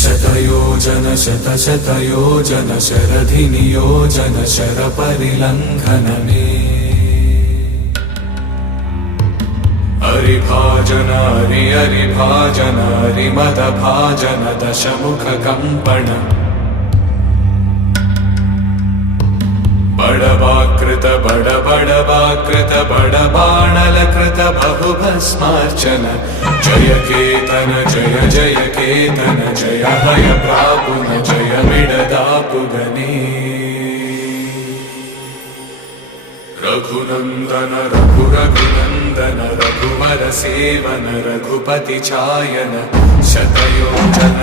शतयोजन शतशतयोजन शरधिनियोजन शरपरिलङ्घनने हरिभाजन हरिभाजन हरिमदभाजन दशमुखकम्पण बडवाकृत बडबडवाकृत बडबाणलकृत बहुभस्मार्चन जय केतन जय जय केतन जय भय प्रापुन जय मिडदापुगने रघुनंदन रघुरघुनंदन रघुवर सेवन रघुपति चायन शतयोजन